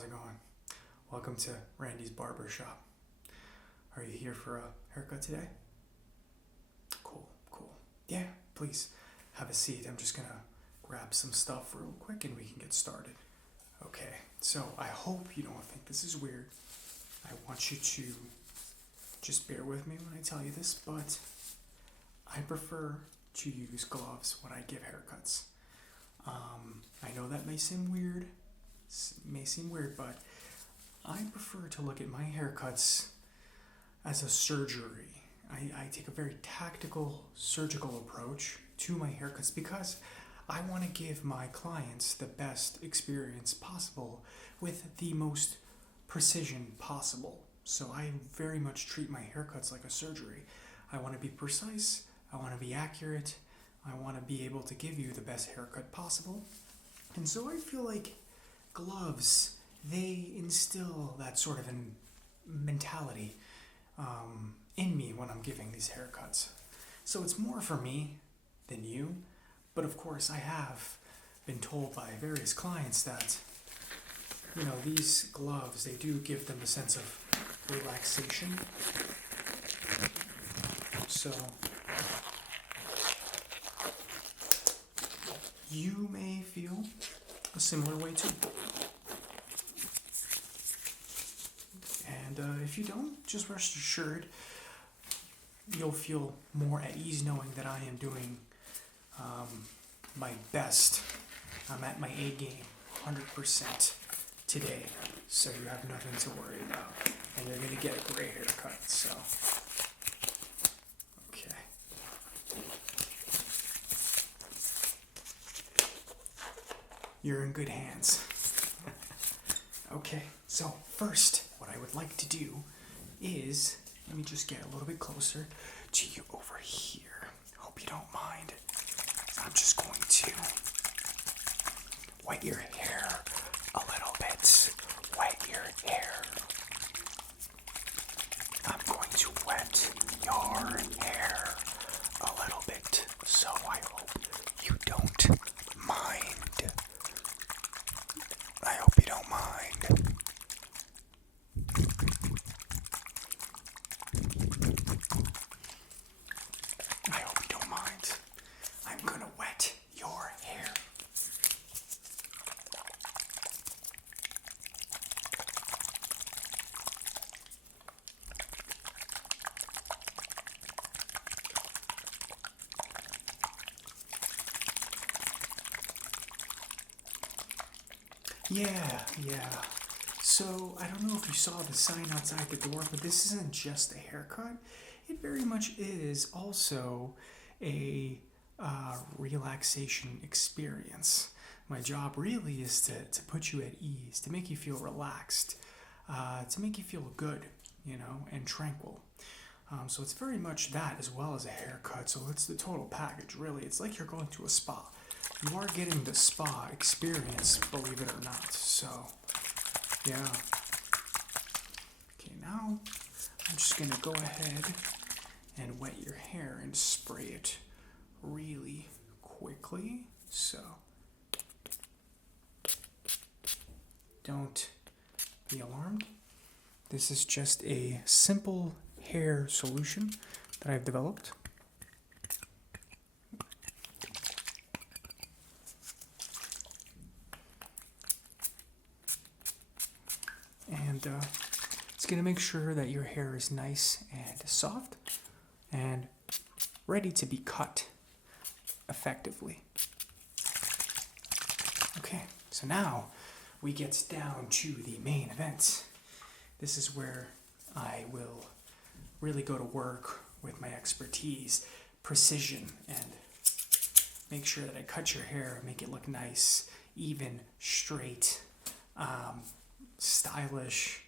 how's it going? Welcome to Randy's barbershop. Are you here for a haircut today? Cool. Yeah, please have a seat. I'm just gonna grab some stuff real quick and we can get started. Okay, so I hope you don't think this is weird. I want you to just bear with me when I tell you this, but I prefer to use gloves when I give haircuts. I know that may seem weird, but I prefer to look at my haircuts as a surgery. I take a very tactical, surgical approach to my haircuts because I want to give my clients the best experience possible with the most precision possible. So I very much treat my haircuts like a surgery. I want to be precise, I want to be accurate, I want to be able to give you the best haircut possible. And so I feel like gloves, they instill that sort of mentality in me when I'm giving these haircuts. So it's more for me than you, but of course I have been told by various clients that, these gloves, they do give them a sense of relaxation. So you may feel a similar way too. And if you don't, just rest assured, you'll feel more at ease knowing that I am doing my best. I'm at my A game, 100% today, so you have nothing to worry about, and you're going to get a great haircut, so, okay. You're in good hands. Okay, so first, what I would like to do is, let me just get a little bit closer to you over here. Hope you don't mind. I'm just going to wet your hair a little bit. Wet your hair. I'm going to wet your hair a little bit, so I hope you don't mind. I hope you don't mind. I hope you don't mind. I'm gonna wet your hair. Yeah. So, I don't know if you saw the sign outside the door, but this isn't just a haircut. It very much is also a relaxation experience. My job really is to put you at ease, to make you feel relaxed, to make you feel good, and tranquil. So it's very much that as well as a haircut. So it's the total package, really. It's like you're going to a spa. You are getting the spa experience, believe it or not. So, yeah. Okay, now I'm just going to go ahead and wet your hair and spray it really quickly. So, don't be alarmed. This is just a simple hair solution that I've developed. And it's going to make sure that your hair is nice and soft and ready to be cut effectively. Okay, so now we get down to the main event. This is where I will really go to work with my expertise, precision, and make sure that I cut your hair and make it look nice, even, straight, stylish.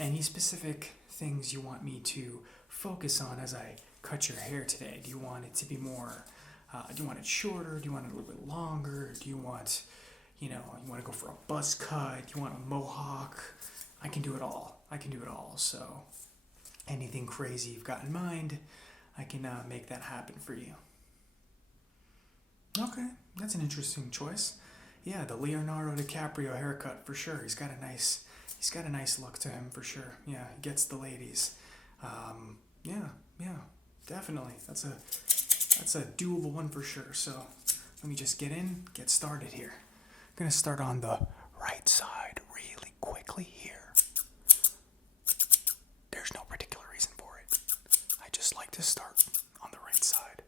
Any specific things you want me to focus on as I cut your hair today? Do you want it to be more, do you want it shorter? Do you want it a little bit longer? Do you want, you want to go for a buzz cut? Do you want a mohawk? I can do it all. So anything crazy you've got in mind, I can make that happen for you. Okay, that's an interesting choice. Yeah, the Leonardo DiCaprio haircut for sure. He's got a nice look to him for sure. Yeah, he gets the ladies. Yeah, yeah, definitely. That's a doable one for sure. So let me just get started here. I'm gonna start on the right side really quickly here. There's no particular reason for it. I just like to start on the right side.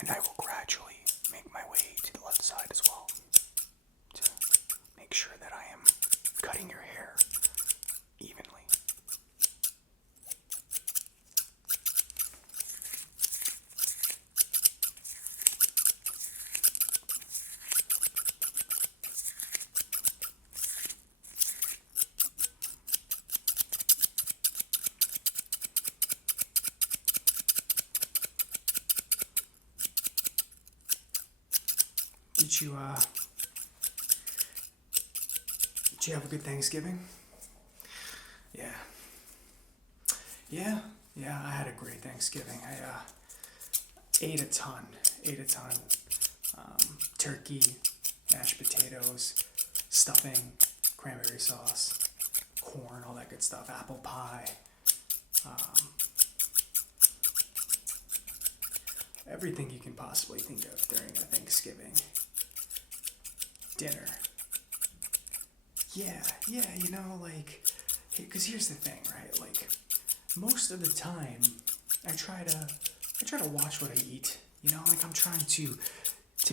And I will gradually make my way to the left side as well to make sure that I am cutting your hair evenly. Did you have a good Thanksgiving? Yeah. Yeah, I had a great Thanksgiving. I ate a ton. Turkey, mashed potatoes, stuffing, cranberry sauce, corn, all that good stuff, apple pie. Everything you can possibly think of during a Thanksgiving dinner. Yeah, because here's the thing, right? Like, most of the time, I try to watch what I eat. Like I'm trying to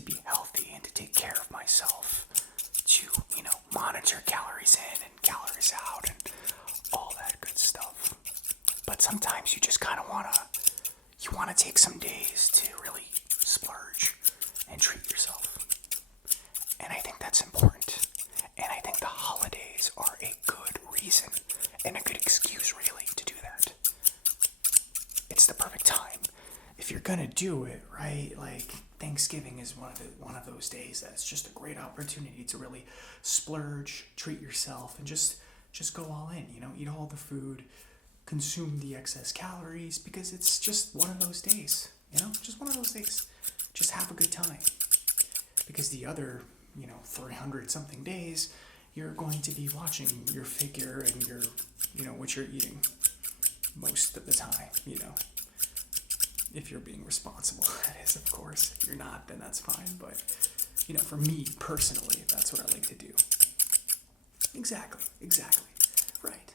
be healthy and to take care of myself, to monitor calories in and calories out and all that good stuff. But sometimes you just kind of wanna take some days to really splurge and treat yourself. And I think that's important. And I think the holidays are a good reason and a good excuse, really, to do that. It's the perfect time. If you're gonna do it, right, like Thanksgiving is one of those days that's just a great opportunity to really splurge, treat yourself, and just go all in. Eat all the food, consume the excess calories, because it's just one of those days. Just one of those days. Just have a good time. Because the other 300 something days, you're going to be watching your figure and your, what you're eating most of the time, if you're being responsible, that is, of course. If you're not, then that's fine. But, for me personally, that's what I like to do. Exactly. Right.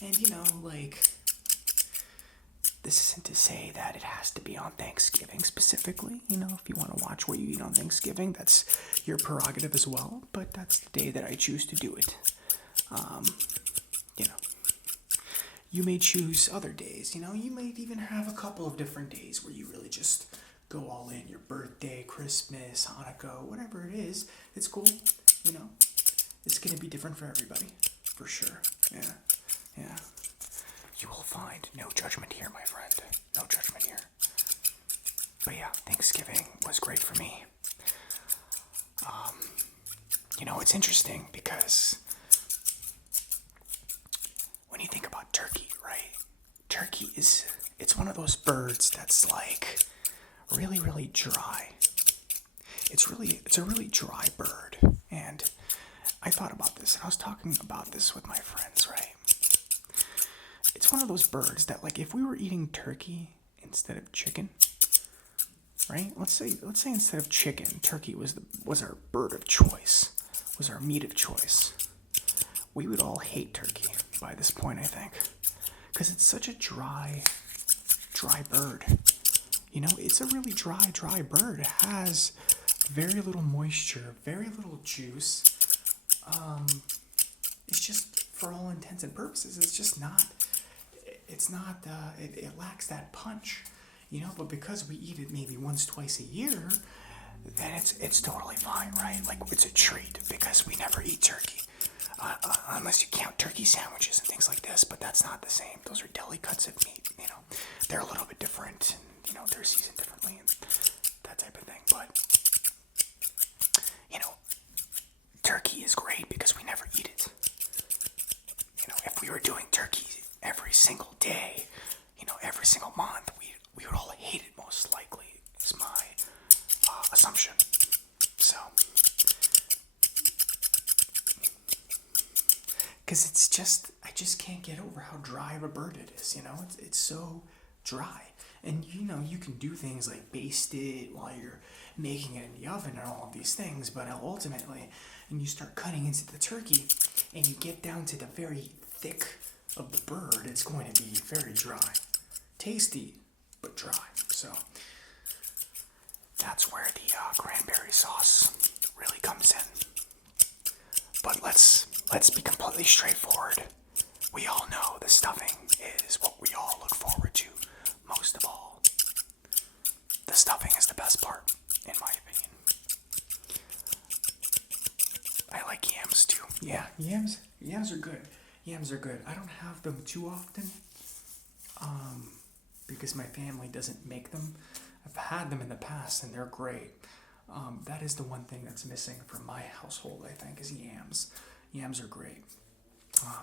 And, this isn't to say that it has to be on Thanksgiving specifically. If you want to watch what you eat on Thanksgiving, that's your prerogative as well. But that's the day that I choose to do it. You may choose other days. You might even have a couple of different days where you really just go all in. Your birthday, Christmas, Hanukkah, whatever it is. It's cool. It's going to be different for everybody. For sure. Yeah. You will find no judgment here, my friend. No judgment here. But yeah, Thanksgiving was great for me. It's interesting because when you think about turkey, right? Turkey it's one of those birds that's like really, really dry. It's a really dry bird. And I thought about this, and I was talking about this with my friends, right? It's one of those birds that, like, if we were eating turkey instead of chicken, right? Let's say instead of chicken, turkey was our bird of choice, was our meat of choice. We would all hate turkey by this point, I think, because it's such a dry bird. It's a really dry bird. It has very little moisture, very little juice. It's just, for all intents and purposes, it's just not. it's not, it lacks that punch, you know, but because we eat it maybe once, twice a year, then it's totally fine, right? Like, it's a treat because we never eat turkey. Unless you count turkey sandwiches and things like this, but that's not the same. Those are deli cuts of meat, you know. They're a little bit different, and, you know, they're seasoned differently and that type of thing. But, you know, turkey is great because we never eat it. You know, if we were doing turkey every single day, you know, every single month, we would all hate it most likely, is my assumption. So, because it's just, I just can't get over how dry of a bird it is, you know? It's so dry. And, you know, you can do things like baste it while you're making it in the oven and all of these things, but ultimately, when you start cutting into the turkey and you get down to the very thick of the bird, it's going to be very dry. Tasty, but dry. So, that's where the cranberry sauce really comes in. But let's be completely straightforward. We all know the stuffing is what we all look forward to most of all. The stuffing is the best part, in my opinion. I like yams too. Yeah, yams are good. Yams are good. I don't have them too often, because my family doesn't make them. I've had them in the past and they're great. That is the one thing that's missing from my household, I think, is yams. Yams are great.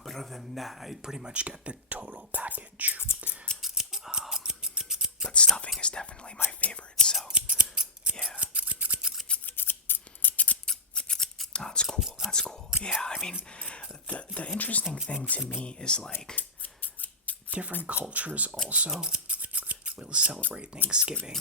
But other than that, I pretty much get the total package. But stuffing is definitely my favorite, so yeah. That's cool. That's cool. Yeah, I mean, the interesting thing to me is, like, different cultures also will celebrate Thanksgiving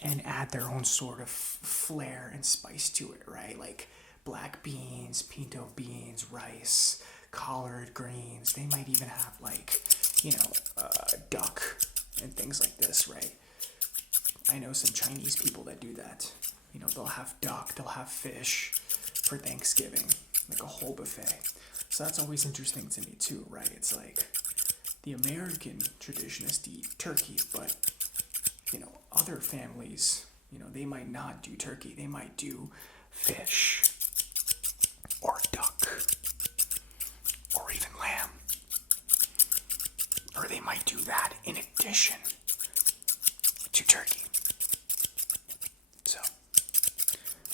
and add their own sort of flair and spice to it, right? Like black beans, pinto beans, rice, collard greens. They might even have, like, you know, duck and things like this, right? I know some Chinese people that do that. You know, they'll have duck, they'll have fish for Thanksgiving, like a whole buffet. So that's always interesting to me too, right? It's like the American tradition is to eat turkey, but, you know, other families, you know, they might not do turkey. They might do fish or duck or even lamb. Or they might do that in addition to turkey. So,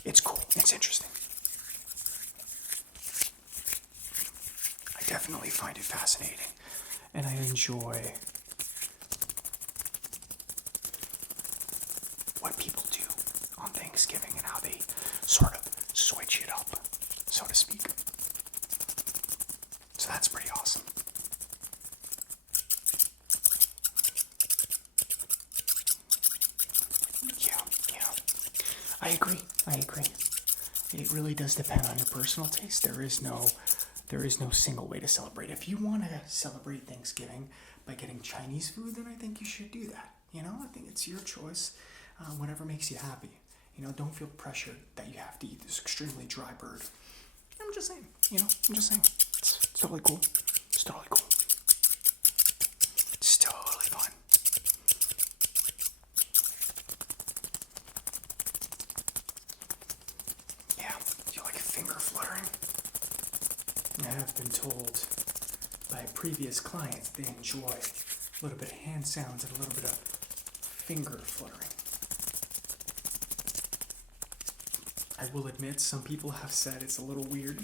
it's cool. It's interesting. I definitely find it fascinating. And I enjoy what people do on Thanksgiving and how they sort of switch it up, so to speak. So that's pretty awesome. Yeah. I agree. It really does depend on your personal taste. There is no single way to celebrate. If you want to celebrate Thanksgiving by getting Chinese food, then I think you should do that. You know, I think it's your choice. Whatever makes you happy. You know, don't feel pressured that you have to eat this extremely dry bird. I'm just saying. It's totally cool. It's totally cool. It's totally fun. Yeah, you like finger fluttering? I have been told by previous clients they enjoy a little bit of hand sounds and a little bit of finger fluttering. I will admit, some people have said it's a little weird,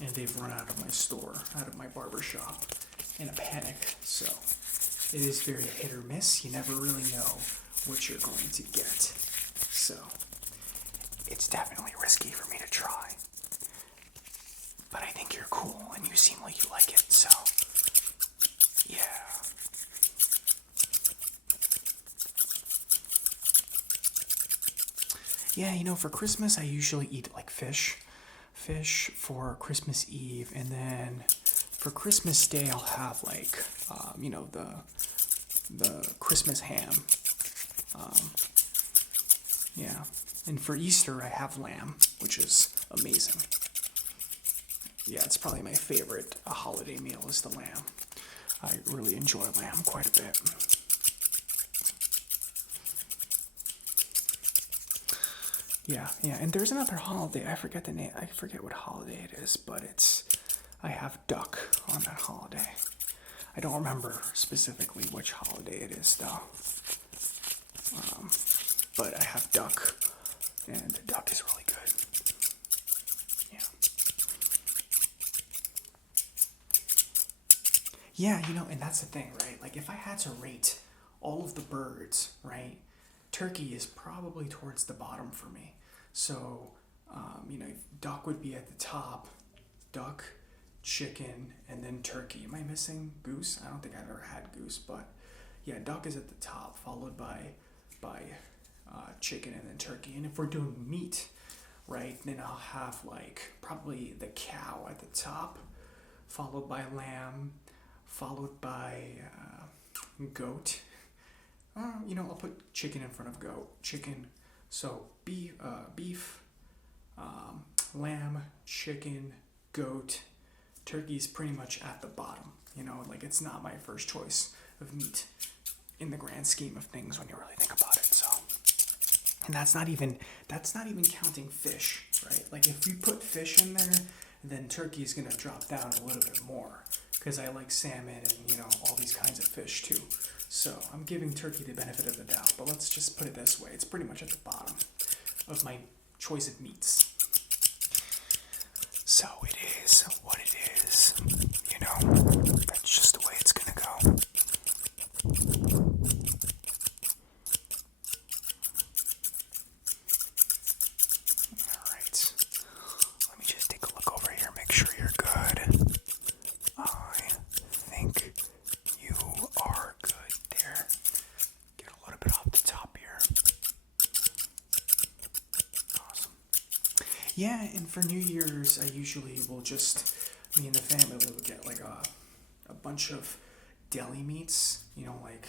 and they've run out of my store, out of my barbershop, in a panic. So, it is very hit or miss. You never really know what you're going to get. So, it's definitely risky for me to try. But I think you're cool, and you seem like you like it, so, yeah. Yeah, you know, for Christmas, I usually eat, like, fish for Christmas Eve, and then for Christmas Day, I'll have, like, you know, the Christmas ham. Yeah, and for Easter, I have lamb, which is amazing. Yeah, it's probably my favorite holiday meal is the lamb. I really enjoy lamb quite a bit. Yeah, and there's another holiday. I forget the name. I forget what holiday it is, but I have duck on that holiday. I don't remember specifically which holiday it is, though. But I have duck, and the duck is really good. Yeah. Yeah, and that's the thing, right? Like, if I had to rate all of the birds, right, turkey is probably towards the bottom for me. So, duck would be at the top, duck, chicken, and then turkey. Am I missing goose? I don't think I've ever had goose, but yeah, duck is at the top, followed by chicken and then turkey. And if we're doing meat, right, then I'll have like probably the cow at the top, followed by lamb, followed by goat. I'll put chicken in front of goat. Chicken, so beef, lamb, chicken, goat. Turkey's pretty much at the bottom. Like it's not my first choice of meat in the grand scheme of things when you really think about it. So, and that's not even counting fish, right? Like if you put fish in there, then turkey's gonna drop down a little bit more because I like salmon and all these kinds of fish too. So I'm giving turkey the benefit of the doubt, but let's just put it this way: it's pretty much at the bottom of my choice of meats. So it is what it is, that's just the way it's gonna go. Alright, let me just take a look over here, make sure you're good. I think you are good there. Get a little bit off the top here. Awesome. Yeah, and for New Year's, I usually will me and the family will get like a bunch of deli meats, like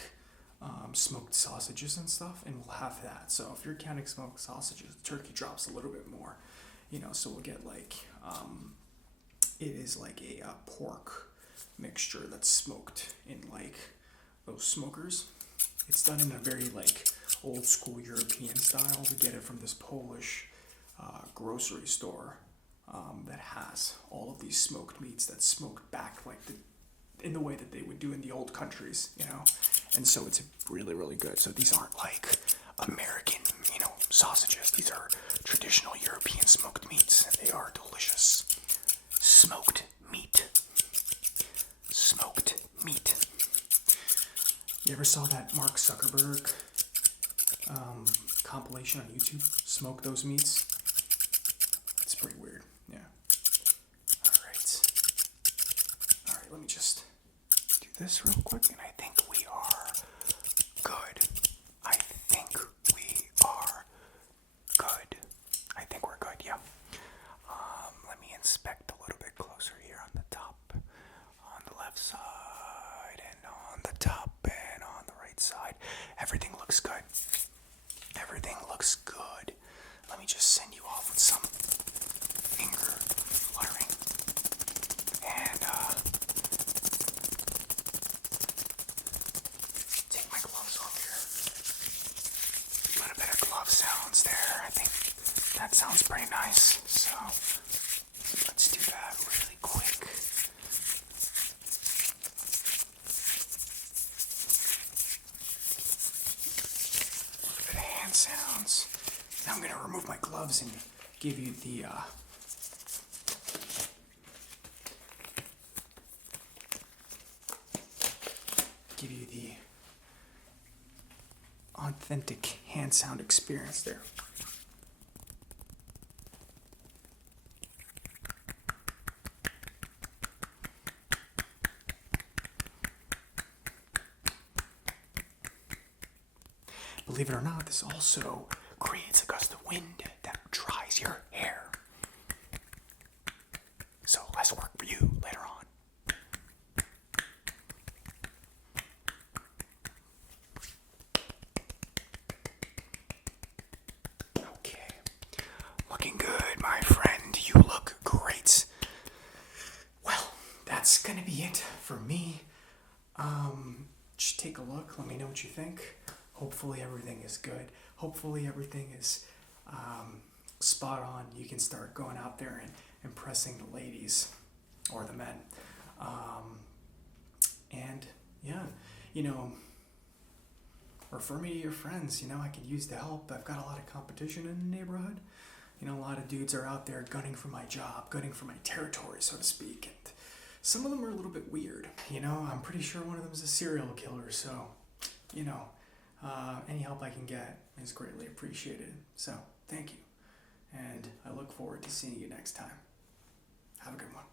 smoked sausages and stuff, and we'll have that. So if you're counting smoked sausages, the turkey drops a little bit more, so we'll get like, it is like a pork mixture that's smoked in like those smokers. It's done in a very like old school European style. We get it from this Polish grocery store that has all of these smoked meats that's smoked back like in the way that they would do in the old countries, and so it's really, really good. So these aren't like American, sausages. These are traditional European smoked meats, and they are delicious. Smoked meat. You ever saw that Mark Zuckerberg compilation on YouTube? Smoke those meats. It's pretty weird. Yeah. All right. Let me just do this real quick, and I think we are good. We're good. Yeah. Let me inspect a little bit closer here on the top, on the left side, and on the top, and on the right side. Everything looks good. Let me just send you off with some finger fluttering. And take my gloves off here. A little bit of glove sounds there. I think that sounds pretty nice. So let's do that really quick. A little bit of hand sounds. Now I'm going to remove my gloves and give you the authentic hand sound experience there. Believe it or not, this also creates a gust of wind that dries your hair. So less work for you later on. Okay. Looking good, my friend. You look great. Well, that's gonna be it for me. is good. Hopefully everything is spot on. You can start going out there and impressing the ladies or the men. And yeah, you know, refer me to your friends. You know, I could use the help. I've got a lot of competition in the neighborhood. You know, a lot of dudes are out there gunning for my job, gunning for my territory, so to speak. And some of them are a little bit weird. You know, I'm pretty sure one of them is a serial killer. So, you know, any help I can get is greatly appreciated. So, thank you. And I look forward to seeing you next time. Have a good one.